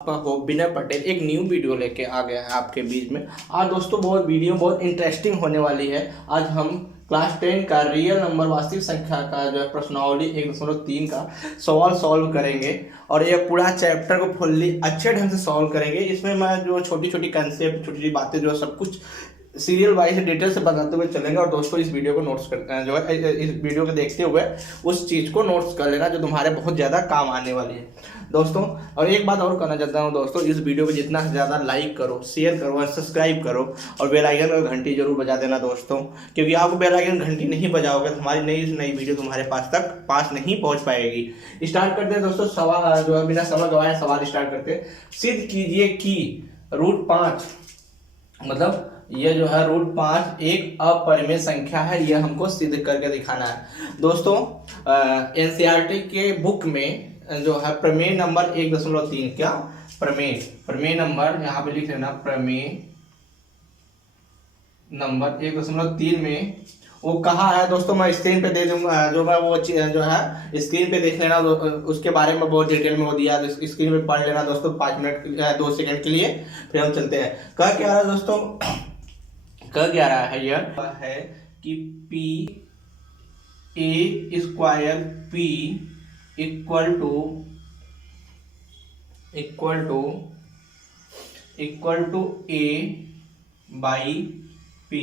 आपका विनय पटेल एक new video लेके आ गया है आपके बीच में। आज दोस्तों बहुत इंटरेस्टिंग होने वाली है। आज हम क्लास 10 का रियल नंबर वास्तविक संख्या का जो है प्रश्नावली 1.3 का सवाल सॉल्व करेंगे और ये पूरा चैप्टर को फुल्ली अच्छे ढंग से सॉल्व करेंगे। इसमें मैं जो छोटी छोटी कंसेप्ट छोटी छोटी बातें जो सब कुछ सीरियल वाइज डिटेल से बताते हुए चलेंगे। और दोस्तों इस वीडियो को नोट्स कर जो है इस वीडियो को देखते हुए उस चीज़ को नोट्स कर लेना जो तुम्हारे बहुत ज़्यादा काम आने वाली है दोस्तों। और एक बात और करना चाहता हूँ दोस्तों, इस वीडियो को जितना ज़्यादा लाइक करो, शेयर करो और सब्सक्राइब करो और बेल आइकन और घंटी जरूर बजा देना दोस्तों, क्योंकि आप बेल आइकन घंटी नहीं बजाओगे तो हमारी नई वीडियो तुम्हारे पास नहीं पहुँच पाएगी। स्टार्ट करते हैं दोस्तों, सवाल जो है बिना समय गवाए सवाल स्टार्ट करते हैं। सिद्ध कीजिए कि रूट 5 मतलब ये जो है रूट 5 एक अपरिमेय संख्या है। ये हमको सिद्ध करके दिखाना है दोस्तों। एनसीईआरटी के बुक में जो है प्रमेय नंबर 1.3 क्या प्रमेय नंबर यहाँ पे लिख लेना। प्रमेय नंबर 1.3 में वो कहा है दोस्तों, मैं स्क्रीन पे दे दूंगा, जो मैं वो जो है स्क्रीन पे देख लेना। उसके बारे में बहुत डिटेल में वो दिया, स्क्रीन पे पढ़ लेना दोस्तों 5 मिनट 2 सेकंड के लिए। फिर हम चलते हैं। कह क्या रहा है दोस्तों, कह क्या रहा है यह है कि P A square P equal to A by P.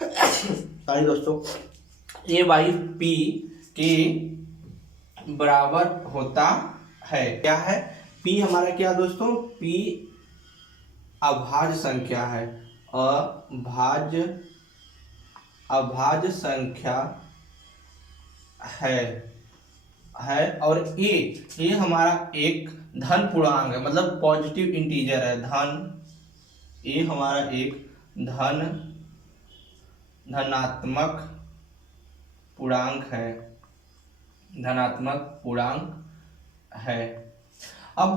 Sorry दोस्तों, ए बाई पी के बराबर होता है। क्या है पी हमारा, क्या दोस्तों, पी अभाज्य संख्या है। अभाज्य संख्या है और ए हमारा एक धन पूर्णांक है, मतलब पॉजिटिव इंटीजर है। ए हमारा एक धनात्मक पूर्णांक है। अब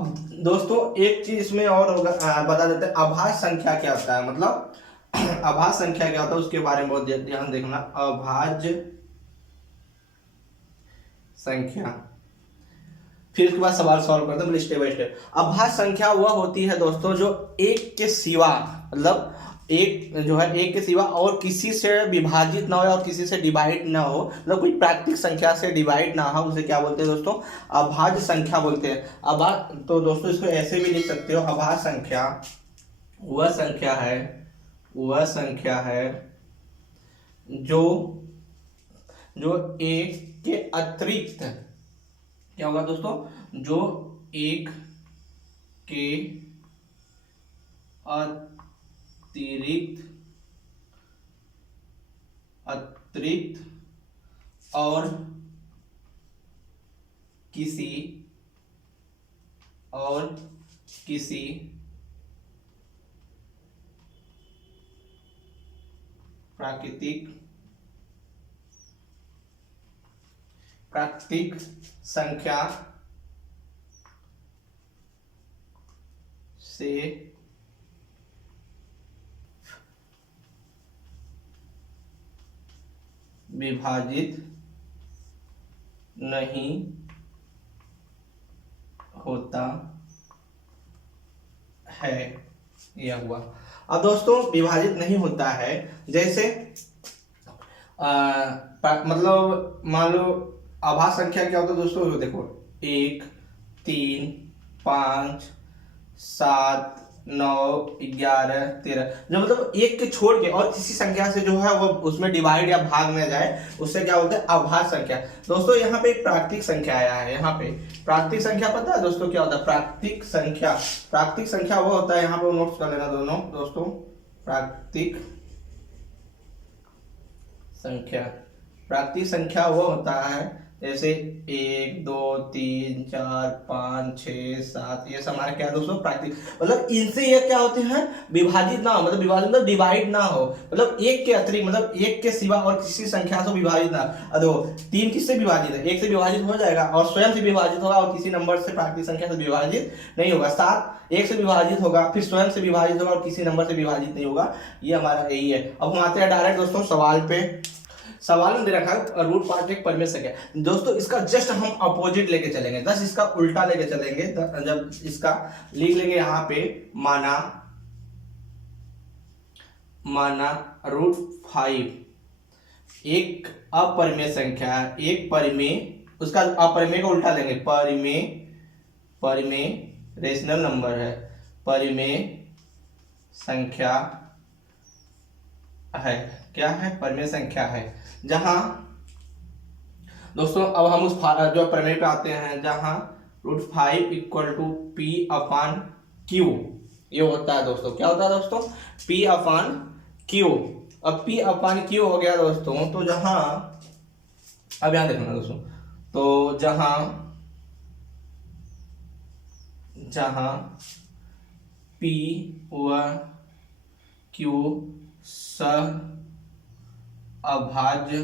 दोस्तों एक चीज इसमें और बता देते हैं, अभाज्य संख्या क्या होता है, मतलब अभाज्य संख्या क्या होता है उसके बारे में बहुत ध्यान देखना। अभाज्य संख्या, फिर उसके बाद सवाल सॉल्व करते हैं स्टेप बाय स्टेप। अभाज्य संख्या वह होती है दोस्तों जो एक के सिवा, मतलब एक जो है एक के सिवा और किसी से विभाजित ना हो और किसी से डिवाइड ना हो, मतलब कोई प्राकृतिक संख्या से डिवाइड ना हो, उसे क्या बोलते हैं दोस्तों, अभाज्य संख्या बोलते हैं। तो दोस्तों इसको ऐसे भी लिख सकते हो, अभाज्य संख्या वह संख्या है जो एक के अतिरिक्त, क्या होगा दोस्तों, जो एक के अतिरिक्त और किसी प्राकृतिक संख्या से विभाजित नहीं होता है। यह हुआ। अब दोस्तों विभाजित नहीं होता है, जैसे मतलब मान लो अभाज्य संख्या क्या होता है दोस्तों, देखो 1 3 5 7 9 11 13, जो मतलब एक के छोड़ के और किसी संख्या से जो है वो उसमें डिवाइड या भाग न जाए, उससे क्या होता है अभाज्य संख्या। दोस्तों यहाँ पे एक प्राकृतिक संख्या आया है। यहाँ पे प्राकृतिक संख्या पता है दोस्तों क्या होता है, प्राकृतिक संख्या वो होता है, यहाँ पे नोट्स कर लेना दोनों दोस्तों। प्राकृतिक संख्या वो होता है जैसे 1 2 3 4 5 6 7, ये सब हमारे क्या है दोस्तों प्राकृतिक, मतलब इनसे ये क्या होते हैं विभाजित ना हो, मतलब विभाजित मतलब डिवाइड ना हो, मतलब एक के अतिरिक्त, मतलब एक के सिवा और किसी संख्या से विभाजित ना। देखो 3 किससे विभाजित है, 1 से विभाजित हो जाएगा और स्वयं से विभाजित होगा और किसी नंबर से प्राकृतिक संख्या से विभाजित नहीं होगा। 7 1 से विभाजित होगा, फिर स्वयं से विभाजित होगा और किसी नंबर से विभाजित नहीं होगा। ये हमारा यही है। अब हम आते हैं डायरेक्ट दोस्तों सवाल पे। सवाल में दे रखा है रूट पार्ट एक परिमेय संख्या। दोस्तों इसका जस्ट हम अपोजिट लेके चलेंगे, दस इसका उल्टा लेके चलेंगे। जब इसका लिख लेंगे यहाँ पे माना रूट 5 एक अपरिमेय संख्या है, एक परिमेय, उसका अपरिमेय का उल्टा लेंगे, परिमेय रेशनल नंबर है, परिमेय संख्या है, क्या है, परिमेय संख्या है। जहां दोस्तों अब हम उस जो प्रमेय पे आते हैं, जहां root 5 equal to P upon Q ये होता है दोस्तों। क्या होता है दोस्तों, पी अपान क्यू। अब पी अपान क्यू हो गया दोस्तों, तो जहां अब यहां देखना दोस्तों, तो जहां पी व क्यू अभाज्य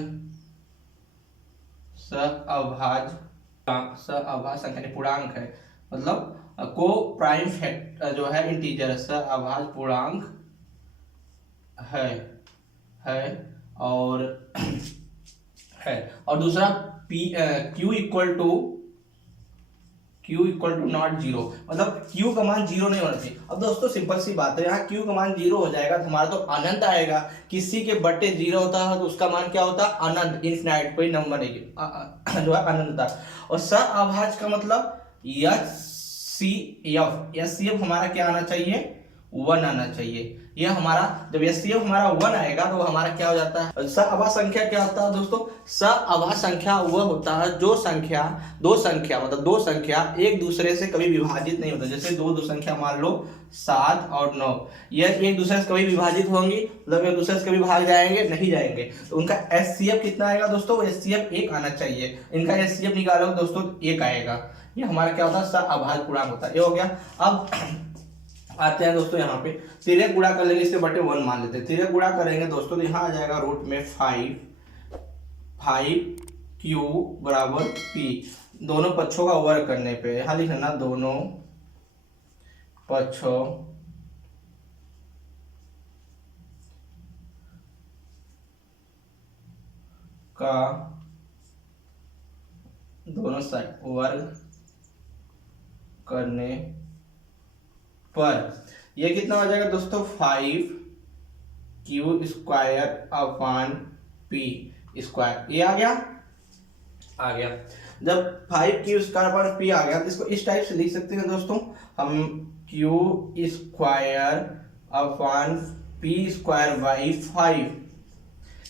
संख्या पूर्णांक है, मतलब को प्राइम फैक्टर जो है इंटीजर अभाज्य पूर्णांक है और दूसरा Q equal to not zero, मतलब क्यू का मान जीरो नहीं होना चाहिए। अब दोस्तों सिंपल सी बात है, यहाँ क्यू का मान जीरो हो जाएगा तो हमारा तो अनंत आएगा। किसी के बट्टे जीरो होता है तो उसका मान क्या होता है, अनंत, इनफिनाइट, कोई नंबर नहीं जो है अनंत। और सअभाज्य का मतलब एचसीएफ हमारा क्या आना चाहिए, 1 आना चाहिए। यह हमारा जब एचसीएफ हमारा 1 आएगा तो हमारा क्या हो जाता है, सअभाज्य संख्या क्या होता है दोस्तों, सअभाज्य संख्या वह होता है जो दो संख्या एक दूसरे से कभी विभाजित नहीं होता। जैसे दो संख्या मान लो 7 और 9, यह एक दूसरे से कभी विभाजित होंगी, मतलब एक दूसरे से कभी भाग जाएंगे नहीं जाएंगे, तो उनका एचसीएफ कितना आएगा दोस्तों, एचसीएफ 1 आना चाहिए। इनका एचसीएफ निकालो दोस्तों 1 आएगा। ये हमारा क्या होता है, सअभाज्य पूर्णांक होता है। ये हो गया। अब आते हैं दोस्तों यहाँ पे तिर्यक गुणा कर लेंगे, इसके बटे 1 मान लेते हैं। तिर्यक गुणा करेंगे दोस्तों तो यहाँ आ जाएगा रूट में 5 क्यू बराबर पी, दोनों पक्षों का वर्ग करने पे यहाँ लिख लेना, दोनों पक्षों का दोनों साइड वर्ग करने पर ये कितना हो जाएगा दोस्तों, 5 Q square upon P square. ये आ गया। जब 5 क्यू स्क्वायर अपान पी आ गया तो इसको इस टाइप से लिख सकते हैं दोस्तों हम, Q square upon P square by 5।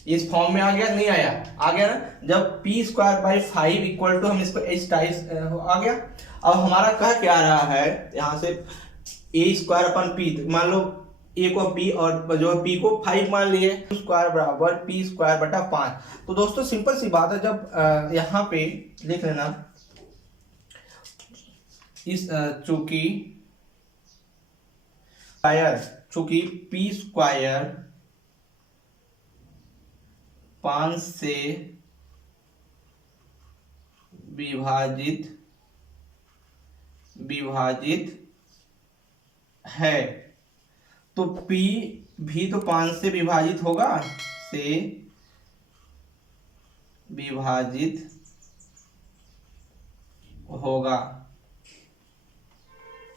इस फॉर्म में आ गया, नहीं आया, आ गया ना। जब P square by 5 equal to हम इसको इस टाइप आ गया। अब हमारा कह क्या रहा है यहाँ से, ए स्क्वायर अपन पी, मान लो ए को पी और जो पी को 5 मान लिए, स्क्वायर बराबर पी स्क्वायर बटा 5। तो दोस्तों सिंपल सी बात है, जब यहाँ पे लिख लेना इस चूंकि पी स्क्वायर 5 से विभाजित है तो P भी तो 5 से विभाजित होगा,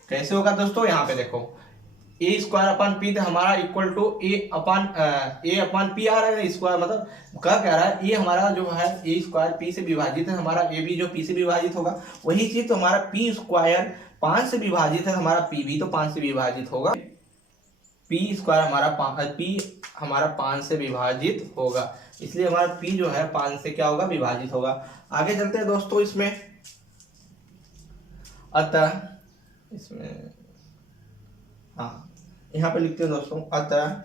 कैसे होगा दोस्तों, यहाँ पे देखो ए स्क्वायर अपन पी हमारा equal to A upon P आ रहा है स्क्वायर, मतलब क्या कह रहा है, ये हमारा जो है ए स्क्वायर पी से विभाजित है, हमारा ए भी जो पी से विभाजित होगा वही चीज। तो हमारा पी स्क्वायर 5 से विभाजित है, हमारा पी भी तो 5 से विभाजित होगा। पी स्क्वायर हमारा 5 से विभाजित होगा, इसलिए हमारा पी जो है 5 से क्या होगा, विभाजित होगा। आगे चलते हैं दोस्तों इसमें, अतः इसमें हाँ यहाँ पे लिखते हैं दोस्तों, अतः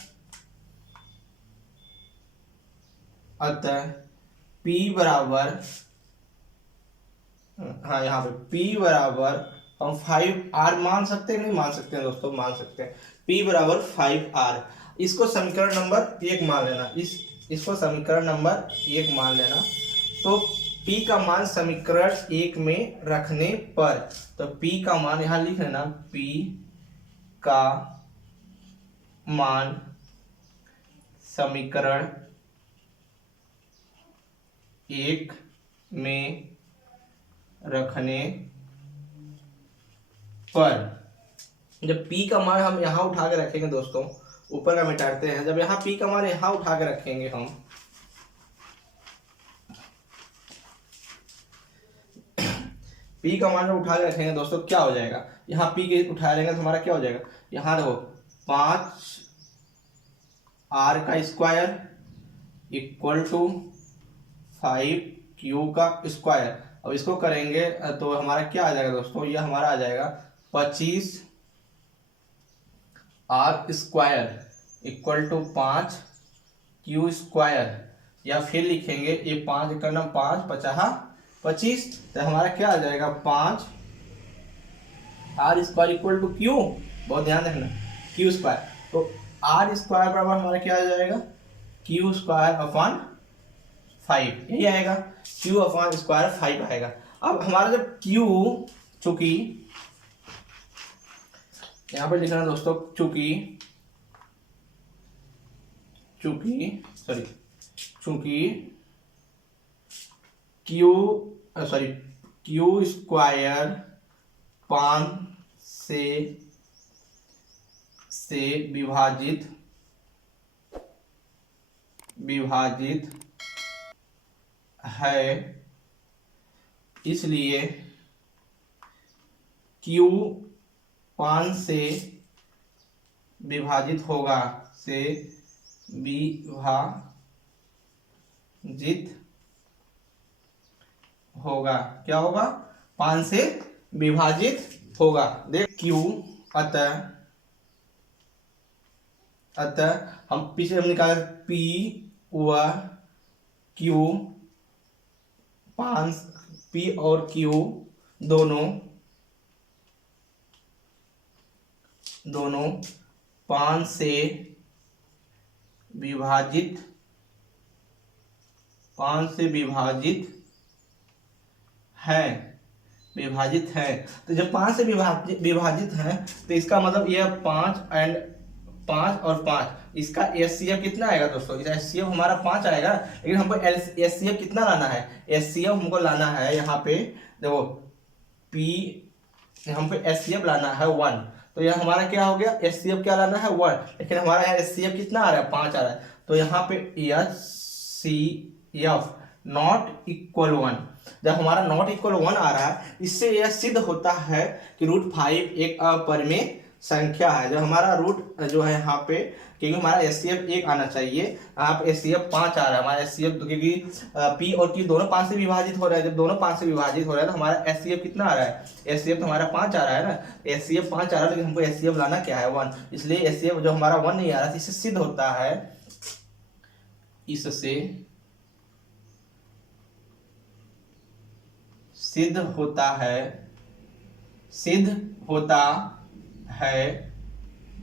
P बराबर, हाँ यहाँ पे P बराबर हम 5R मान सकते हैं, नहीं मान सकते हैं दोस्तों, मान सकते हैं। P बराबर 5R, इसको समीकरण नंबर 1 मान लेना, इसको समीकरण नंबर 1 मान लेना। तो P का मान समीकरण 1 में रखने पर, तो P का मान यहाँ लिख लेना, P का मान समीकरण 1 में रखने पर, जब p का मान हम यहाँ उठा के रखेंगे दोस्तों, ऊपर का मिटाते हैं, जब यहाँ p का मान यहाँ उठा के रखेंगे हम, p का मान जब उठा के रखेंगे दोस्तों क्या हो जाएगा, यहाँ p के उठा लेंगे तो हमारा क्या हो जाएगा, यहाँ देखो 5r का स्क्वायर इक्वल टू 5q का स्क्वायर। अब इसको करेंगे तो हमारा क्या आ जाएगा दोस्तों, ये हमारा आ जाएगा 25r square equal to 5q square, या फिर लिखेंगे ये 5 का नाम 5 50 25, तो हमारा क्या आ जाएगा 5r square equal to q, बहुत ध्यान रखना, q स्क्वायर, तो r स्क्वायर बराबर हमारा क्या आ जाएगा q स्क्वायर अपॉन 5, यही आएगा, q अपॉन स्क्वायर 5 आएगा। अब हमारा जब q, चूंकि यहाँ पे लिखना दोस्तों, चूंकि q स्क्वायर 5 से विभाजित है, इसलिए q 5 से विभाजित होगा, क्या होगा 5 से विभाजित होगा। देख q, अतः हम पीछे हम निकाल p व q, 5 p और q दोनों 5 से विभाजित है, तो जब 5 से विभाजित है तो इसका मतलब यह 5 और 5, इसका एचसीएफ कितना आएगा दोस्तों, इसका एचसीएफ हमारा 5 आएगा, लेकिन हमको एचसीएफ कितना लाना है, एचसीएफ हमको लाना है, यहाँ पे देखो p, हम पे एचसीएफ लाना है 1, तो यह हमारा क्या हो गया, एचसीएफ क्या लाना है 1, लेकिन हमारा यहाँ एचसीएफ कितना आ रहा है 5 आ रहा है, तो यहाँ पे एचसीएफ नॉट इक्वल 1, जब हमारा नॉट इक्वल 1 आ रहा है, इससे यह सिद्ध होता है कि √5 एक अपरिमेय संख्या है। जब हमारा रूट जो है यहाँ पे, क्योंकि हमारा एचसीएफ 1 आना चाहिए, आप एचसीएफ 5 आ रहा है, हमारा एचसीएफ, क्योंकि p और q दोनों 5 से विभाजित हो रहा है, जब दोनों 5 से विभाजित हो रहा है तो हमारा एचसीएफ कितना आ रहा है, एचसीएफ तो हमारा 5 आ रहा है ना, एचसीएफ 5 आ रहा है, लेकिन हमको एचसीएफ लाना क्या है 1, इसलिए एचसीएफ जो हमारा 1 नहीं आ रहा, इससे सिद्ध होता है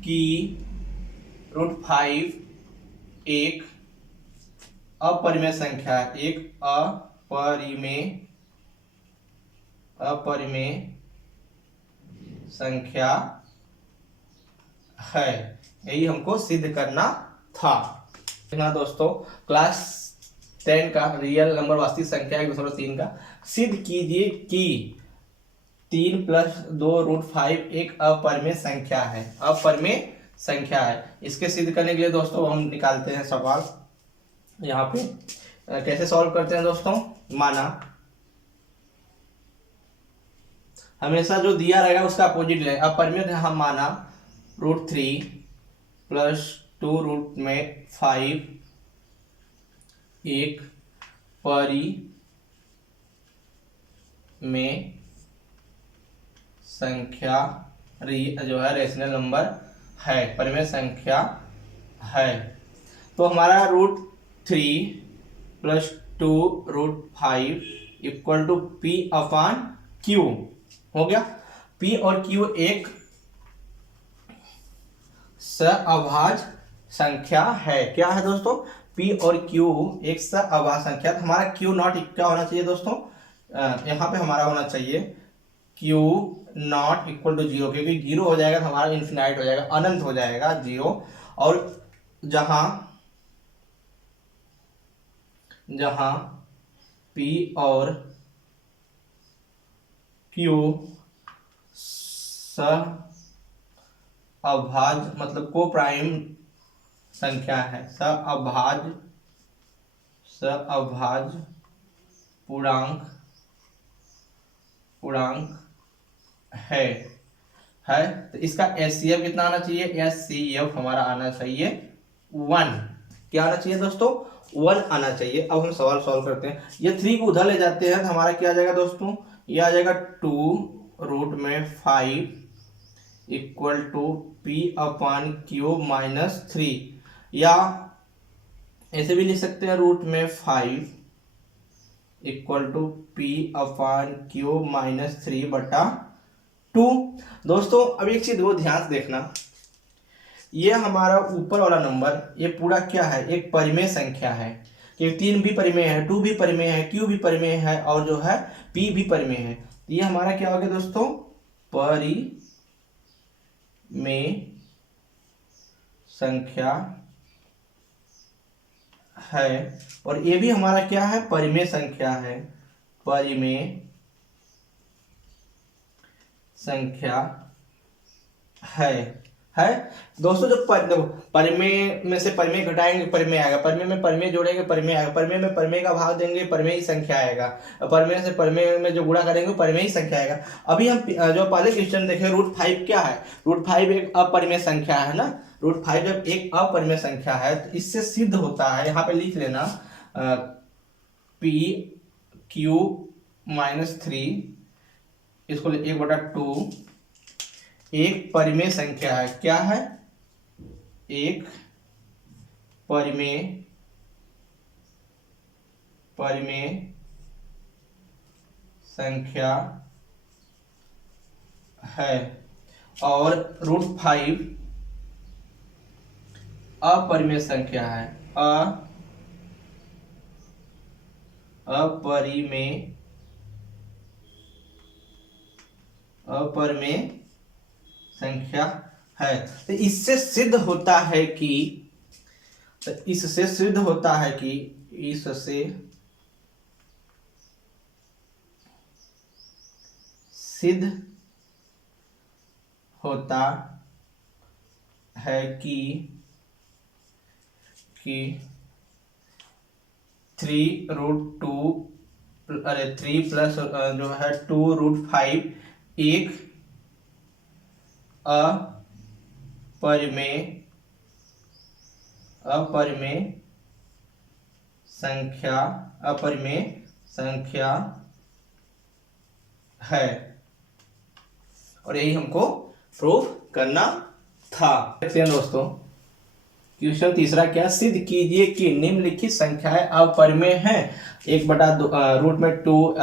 कि √5 एक अपरिमेय संख्या है, यही हमको सिद्ध करना था ना दोस्तों। क्लास 10 का रियल नंबर वास्तविक संख्या 1.3 का सिद्ध कीजिए कि 3 + 2 √5 एक अपरिमेय संख्या है। इसके सिद्ध करने के लिए दोस्तों हम निकालते हैं सवाल, यहाँ पे कैसे सॉल्व करते हैं दोस्तों, माना हमेशा जो दिया रहेगा उसका अपोजिट ले, अपरिमेय हम माना √3 + 2 √5 एक परिमेय संख्या जो है रेशनल नंबर है, परिमेय संख्या है। तो हमारा √3 + 2 √5 = p/q हो गया। p और q एक सहअभाज्य संख्या है। क्या है दोस्तों, p और q एक सहअभाज्य संख्या। तो हमारा q नॉट क्या होना चाहिए दोस्तों, यहाँ पे हमारा होना चाहिए q नॉट इक्वल टू 0, क्योंकि 0 हो जाएगा तो हमारा इन्फिनाइट हो जाएगा, अनंत हो जाएगा 0। और जहां P और Q अभाज्य मतलब को प्राइम संख्या है, अभाज्य पूर्णांक है। तो इसका एचसीएफ कितना आना चाहिए? एचसीएफ हमारा आना चाहिए 1। क्या आना चाहिए दोस्तों? 1 आना चाहिए। अब हम सवाल सॉल्व करते हैं। ये 3 को उधर ले जाते हैं तो हमारा क्या आ जाएगा दोस्तों? ये आ जाएगा 2√5 इक्वल टू P/Q माइनस 3, या ऐसे भी लिख सकते हैं √5 इक्वल टू P/Q माइनस 3/2। दोस्तों अब एक चीज वो ध्यान से देखना, ये हमारा ऊपर वाला नंबर ये पूरा क्या है? एक परिमेय संख्या है, क्योंकि 3 भी परिमेय है, 2 भी परिमेय है, Q भी परिमेय है और जो है P भी परिमेय है। ये हमारा क्या हो गया दोस्तों? परिमेय संख्या है। और ये भी हमारा क्या है? परिमेय संख्या है, परिमेय संख्या है। दोस्तों जब परिमेय में से परिमेय घटाएंगे परिमेय आएगा, परिमेय में परिमेय जोड़ेंगे परिमेय आएगा, परिमेय में परिमेय का भाग देंगे परिमेय ही संख्या आएगा, परिमेय से परिमेय में जो गुणा करेंगे परिमेय ही संख्या आएगा। अभी हम जो पहले क्वेश्चन देखे √5 क्या है? √5 एक अपरिमेय संख्या है ना। √5 जब एक अपरिमेय संख्या है तो इससे सिद्ध होता है, यहाँ पे लिख लेना P/Q माइनस 3 इसको 1/2 एक परिमेय संख्या है। क्या है? एक परिमेय संख्या है। और √5 अपरिमेय संख्या है, अपरिमेय संख्या है। तो इससे सिद्ध होता है कि सिद्ध होता है कि 3 प्लस जो है 2√5 एक अपरिमेय संख्या है। और यही हमको प्रूव करना था। देखते हैं दोस्तों क्वेश्चन तीसरा क्या? सिद्ध कीजिए कि निम्नलिखित संख्याएं अपरिमेय हैं। 1/2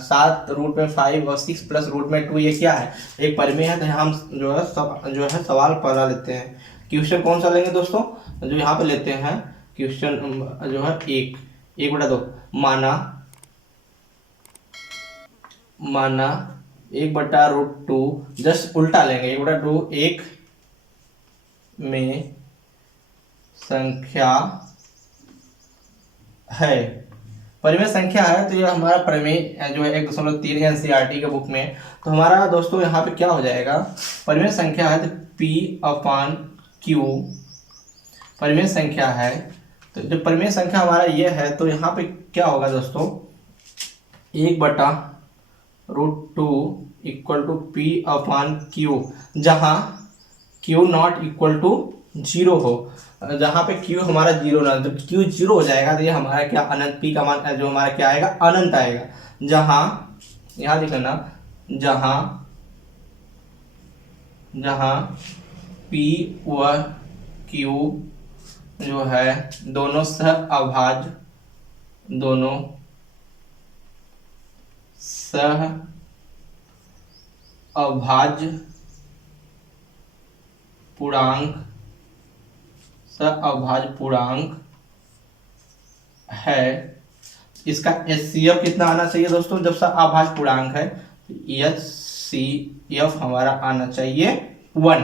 7√5 और 6 प्लस √2 ये क्या है? एक परिमेय है। तो हम जो है सवाल पढ़ा लेते हैं। क्वेश्चन कौन सा लेंगे दोस्तों? जो यहाँ पे लेते हैं क्वेश्चन जो है 1/2 माना 1/2 जस्ट उल्टा लेंगे। 1/2 एक में संख्या है, परिमेय संख्या है। तो ये हमारा परिमेय जो है 1.3 एनसीईआरटी के बुक में। तो हमारा दोस्तों यहाँ पे क्या हो जाएगा? परिमेय संख्या है तो P/Q परिमेय संख्या है। तो जब परिमेय संख्या हमारा ये है तो यहाँ पे क्या होगा दोस्तों? 1/√2 इक्वल टू P/Q, जहाँ Q नॉट इक्वल टू 0 हो। जहाँ पे Q हमारा 0 ना, जब Q 0 हो जाएगा तो ये हमारा क्या अनंत P का मान जो हमारा क्या आएगा? अनंत आएगा। जहाँ यहाँ लिख लेना, जहाँ P व Q जो है दोनों सहअभाज्य पूर्णांक है। इसका एचसीएफ कितना आना चाहिए दोस्तों? जब सहअभाज्य पूर्णांक है एचसीएफ हमारा आना चाहिए 1।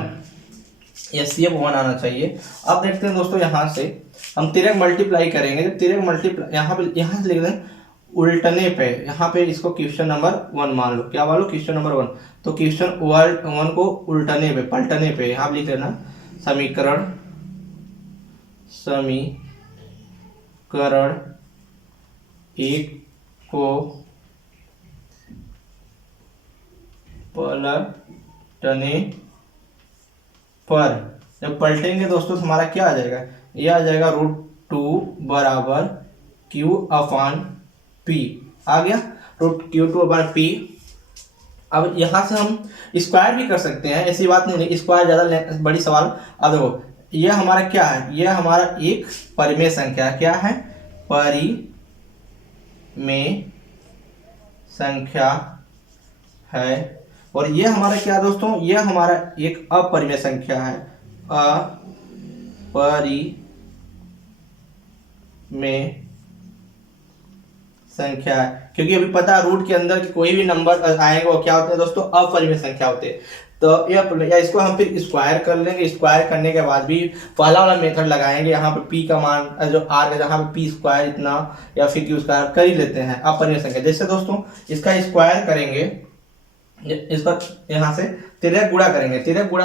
एचसीएफ 1 आना चाहिए। अब देखते हैं दोस्तों यहाँ से हम तिर्यक मल्टीप्लाई करेंगे। जब तिर्यक मल्टीप्लाई यहाँ से लिख दें उल्टने पे, यहाँ पे इसको क्वेश्चन नंबर 1 मान लो, क्या मान लो, क्वेश्चन नंबर 1। तो क्वेश्चन 1 को उल्टने पे, पलटने पे यहाँ लिख लेना समीकरण एक को पलटने पर, जब पलटेंगे दोस्तों तो हमारा क्या आ जाएगा, ये आ जाएगा √2 बराबर Q/P। आ गया √Q/P। अब यहाँ से हम स्क्वायर भी कर सकते हैं, ऐसी बात नहीं, स्क्वायर ज़्यादा बड़ी सवाल। अब देखो ये हमारा क्या है, ये हमारा एक परिमेय संख्या, क्या है, परिमेय संख्या है। और ये हमारा क्या दोस्तों, ये हमारा एक अपरिमेय संख्या है, अपरिमेय संख्या है, क्योंकि अभी पता है रूट के अंदर के कोई भी नंबर आएंगे वो क्या होते हैं दोस्तों, अपरिमेय संख्या होते हैं। तो या इसको हम फिर स्क्वायर कर लेंगे, स्क्वायर करने के बाद भी पहला वाला मेथड लगाएंगे, यहाँ पे p का मान जो r का, जहाँ पे p स्क्वायर इतना या फिर q स्क्वायर कर ही लेते हैं अपरिमेय संख्या। जैसे दोस्तों इसका स्क्वायर करेंगे, इसका यहाँ से तिर्यक गुणा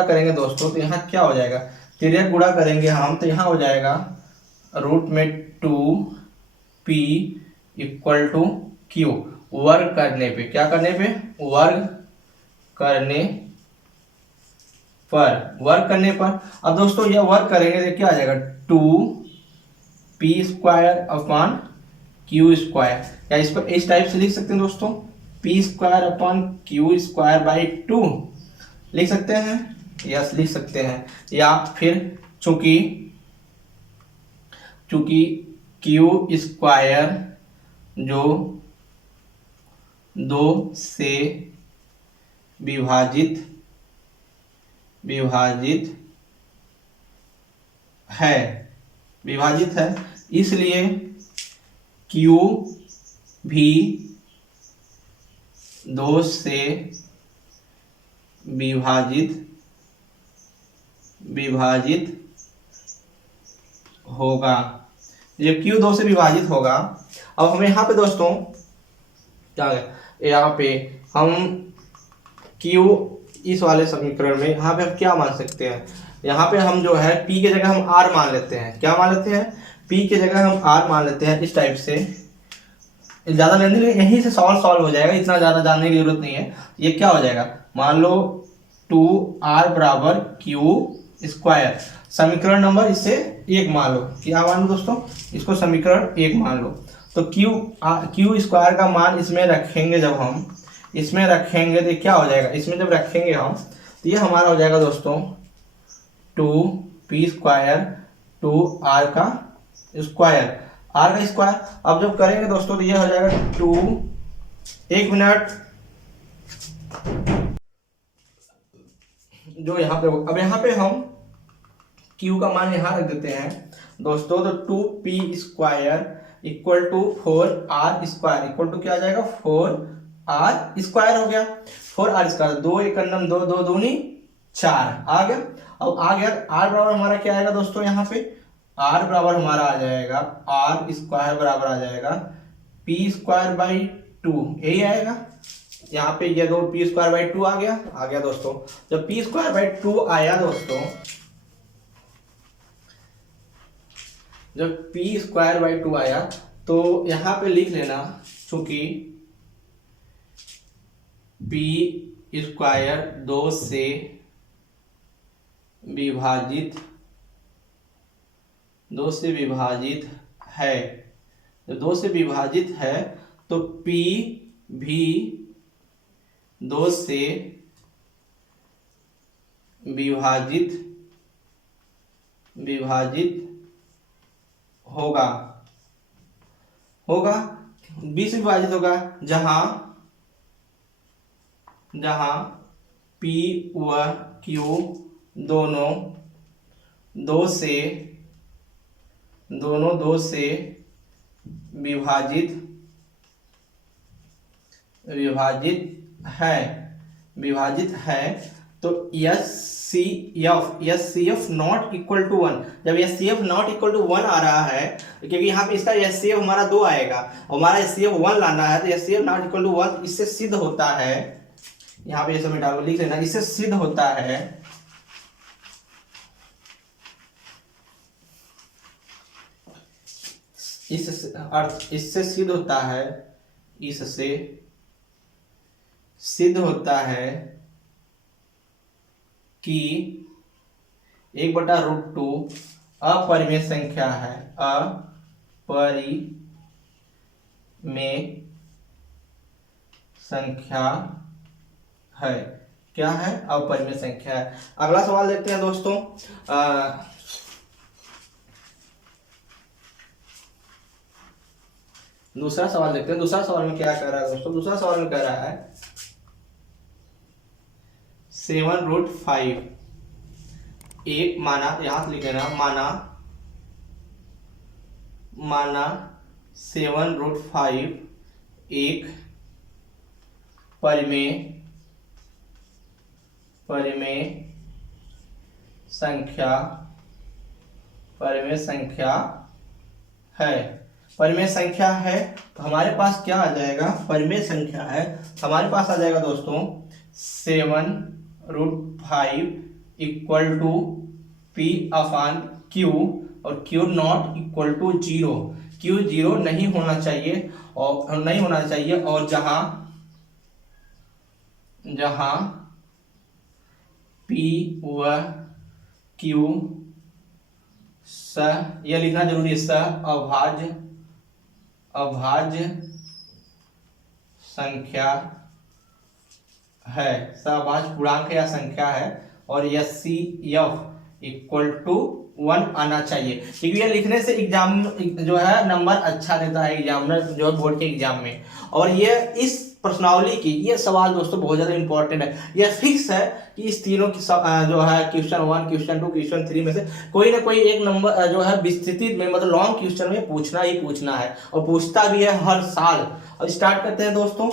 करेंगे दोस्तों, तो यहाँ क्या हो जाएगा, तिर्यक गुणा करेंगे हम, तो यहाँ हो जाएगा √2p = q। वर्ग करने पे, क्या करने पे, वर्ग करने पर। अब दोस्तों यह वर्ग करेंगे तो क्या आ जाएगा, 2p² / q², या इसको इस टाइप से लिख सकते हैं दोस्तों, p² / q²/2 लिख सकते हैं, यस लिख सकते हैं। या फिर चूंकि q² जो 2 से विभाजित है, इसलिए q भी 2 से विभाजित होगा। जब q 2 से विभाजित होगा, अब हमें यहाँ पे दोस्तों क्या है, यहाँ पे हम q इस वाले समीकरण में यहाँ पे हम क्या मान सकते हैं, यहाँ पे हम जो है p की जगह हम r मान लेते हैं, क्या मान लेते हैं, p की जगह हम r मान लेते हैं, इस टाइप से। ज़्यादा लेने के लिए यहीं से सॉल्व हो जाएगा, इतना ज़्यादा जानने की जरूरत नहीं है। ये क्या हो जाएगा, मान लो 2r = q², समीकरण नंबर इसे 1 मान लो, क्या मान लो दोस्तों, इसको समीकरण 1 मान लो। तो q² का मान इसमें रखेंगे, जब हम इसमें रखेंगे तो क्या हो जाएगा, इसमें जब रखेंगे हम तो ये हमारा हो जाएगा दोस्तों 2p² 2r का स्क्वायर, अब जब करेंगे दोस्तों तो ये हो जाएगा 2, 1 मिनट, जो यहाँ पे, अब यहाँ पे हम q का मान यहाँ रख देते हैं दोस्तों, तो 2p² = 4r² क्या आ जाएगा, 4r² हो गया, 4r², 2 × 2 2 दूनी 4 आ गया। अब आ गया r बराबर हमारा क्या आएगा दोस्तों, यहाँ पे r बराबर हमारा आ जाएगा, r² बराबर आ जाएगा p²/2, यही आएगा। यहाँ पे ये 2 p²/2 आ गया दोस्तों। जब p²/2 आया दोस्तों, जब p²/2 आया तो यहाँ पे लिख लेना, चूंकि p² 2 से विभाजित है, तो 2 से विभाजित है तो p भी 2 से विभाजित होगा 20 से विभाजित होगा, जहां p व q दोनों 2 से विभाजित है, तो S C F not equal to 1, जब S C F not equal to 1 आ रहा है, क्योंकि यहाँ पे इसका एस सी एफ हमारा 2 आएगा, हमारा एस सी एफ 1 लाना है, तो S C F not equal to 1 इससे सिद्ध होता है, यहाँ पे ये सब डाल लिख लेना, इससे सिद्ध होता है इससे सिद्ध होता है, इससे सिद्ध होता है कि 1/√2 अपरिमेय संख्या है, अपरिमेय संख्या है। क्या है? अपरिमेय संख्या है। अगला सवाल देखते हैं दोस्तों। दूसरा सवाल देखते हैं। दूसरा सवाल में क्या कह रहा है दोस्तों? दूसरा सवाल में कह रहा है 7√5 एक माना, यहां से लिख लेना, माना 7√5 एक परिमेय संख्या है। परिमेय संख्या है तो हमारे पास क्या आ जाएगा? परिमेय संख्या है हमारे पास आ जाएगा दोस्तों 7√5 इक्वल टू P/Q, और Q not equal to 0। Q 0 नहीं होना चाहिए, और जहां P व Q यह लिखना जरूरी है, अभाज्य संख्या है, सहभाज्य पूर्णांक या संख्या है, और HCF इक्वल टू 1 आना चाहिए, क्योंकि ये लिखने से एग्जाम जो है नंबर अच्छा देता है एग्जामिनर जो है बोर्ड के एग्जाम में। और ये इस प्रश्नावली की ये सवाल दोस्तों बहुत ज़्यादा इंपॉर्टेंट है। यह फिक्स है कि इस तीनों की जो है क्वेश्चन 1, क्वेश्चन 2, क्वेश्चन 3 में से कोई ना कोई एक नंबर जो है विस्तृत में, मतलब लॉन्ग क्वेश्चन में पूछना ही पूछना है, और पूछता भी है हर साल। अब स्टार्ट करते हैं दोस्तों।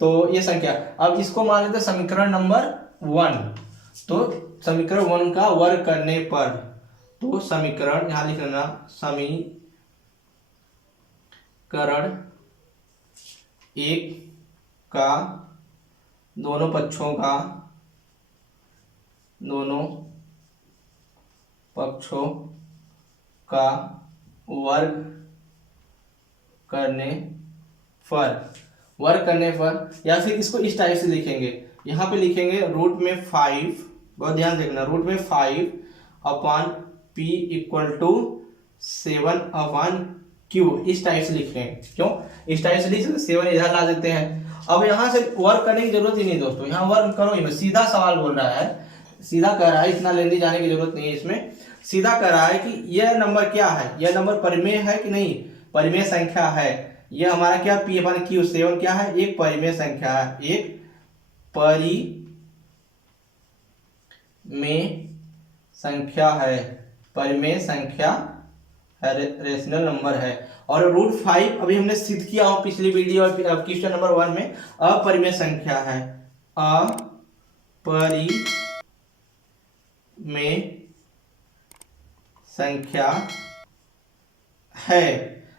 तो ये संख्या, अब इसको मान लेते हैं समीकरण नंबर 1। तो समीकरण 1 का वर्ग करने पर, तो समीकरण यहां लिख लेना, समीकरण 1 का दोनों पक्षों का वर्ग करने पर, या फिर इसको इस टाइप से लिखेंगे, यहाँ पे लिखेंगे रूट में 5, बहुत ध्यान देखना, रूट में 5/P इक्वल टू 7/Q, इस टाइप से लिख रहे हैं। क्यों इस टाइप से लिख सकते? 7 इधर ला देते हैं। अब यहाँ से वर्क करने की जरूरत ही नहीं दोस्तों, यहाँ वर्क करो ही, सीधा सवाल बोल रहा है, सीधा कह रहा है, इतना लेने जाने की जरूरत नहीं है इसमें। सीधा कह रहा है कि यह नंबर क्या है, यह नंबर परिमेय है कि नहीं? परिमेय संख्या है। यह हमारा क्या P/Q 7 क्या है? एक परिमेय संख्या है, एक परिमेय संख्या है, रेशनल नंबर है। और √5 अभी हमने सिद्ध किया हो पिछली वीडियो और क्वेश्चन नंबर 1 में, अपरिमेय संख्या है, अपरिमेय संख्या है,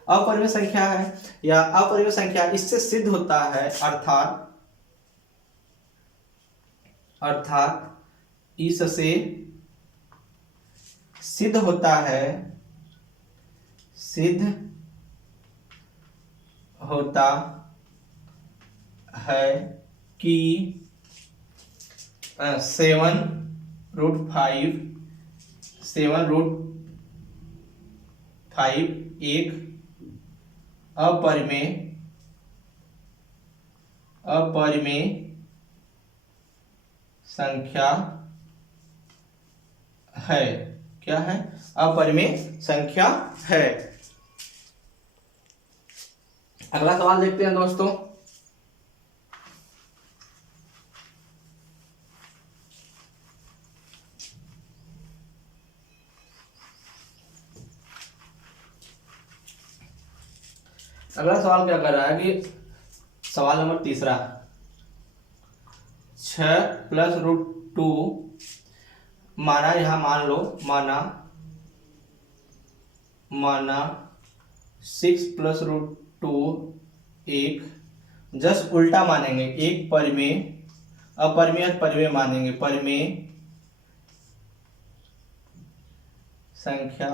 अपरिमेय संख्या है या अपरिमेय संख्या इससे सिद्ध होता है, अर्थात इससे सिद्ध होता है कि 7√5 एक अपरिमेय संख्या है। क्या है? अपरिमेय संख्या है। अगला सवाल देखते हैं दोस्तों। अगला सवाल क्या कर रहा है कि सवाल नंबर 3, 6 + टू, माना यहाँ मान लो, माना 6 प्लस रूट टू एक, जस्ट उल्टा मानेंगे, एक परिमेय अपरिमेय परिमेय मानेंगे, परिमेय संख्या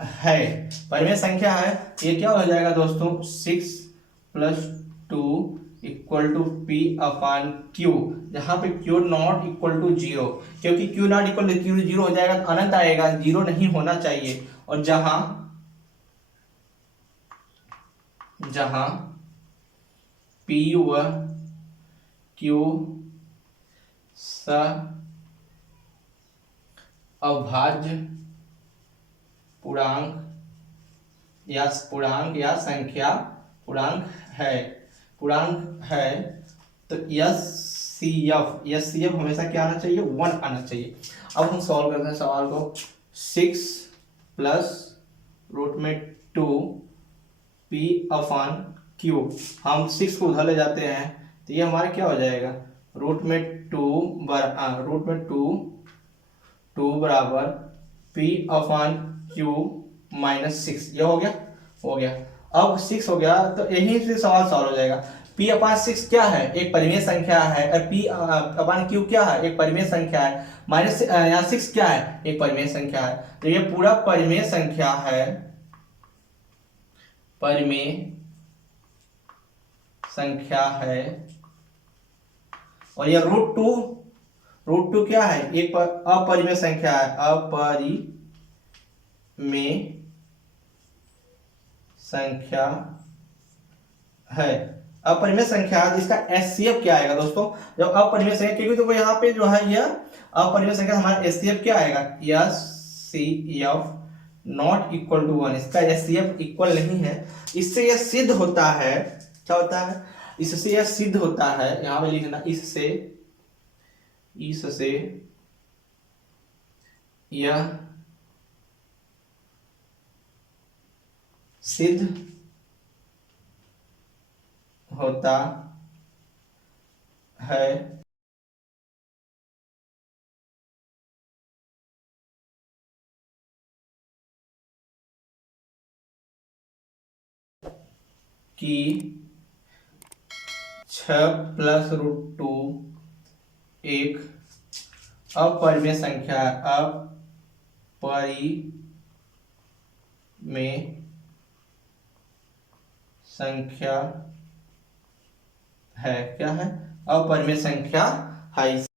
है, परिमेय संख्या है। ये क्या हो जाएगा दोस्तों, 6 plus two equal to P upon Q, जहां पे Q not equal to zero, क्योंकि Q not equal to Q zero हो जाएगा तो अनंत आएगा, जीरो नहीं होना चाहिए। और जहां पी व क्यू अभाज्य पूर्णांक या संख्या पूर्णांक है तो एस सी एफ हमेशा क्या आना चाहिए, 1 आना चाहिए। अब हम सॉल्व करते हैं सवाल को। 6 प्लस रूट में 2 पी अपान क्यू, हम 6 को उधर ले जाते हैं तो ये हमारा क्या हो जाएगा, रूट में 2 बराबर पी अपान क्यू माइनस 6, ये हो गया। अब 6 हो गया तो यही से सवाल सॉल्व हो जाएगा। पी अपान 6 क्या है, एक परिमेय संख्या है, और पी अपान क्यू क्या है, एक परिमेय संख्या है, माइनस यहाँ 6 क्या है, एक परिमेय संख्या है। तो ये पूरा परिमेय संख्या है, और ये रूट टू क्या है, एक अपरिमेय संख्या है, अपरिमेय संख्या। इसका एचसीएफ क्या आएगा दोस्तों, जब अपरिमेय संख्या, क्योंकि तो यहाँ पे जो है यह अपरिमेय संख्या, हमारा एचसीएफ क्या आएगा, एचसीएफ नॉट इक्वल टू 1, इसका एचसीएफ इक्वल नहीं है। इससे यह सिद्ध होता है, क्या होता है, इससे यह सिद्ध होता है, यहां पे लिखना, इससे यह सिद्ध होता है कि 6 प्लस रूट टू एक अपरिमेय संख्या है, क्या है, अपरिमेय संख्या है।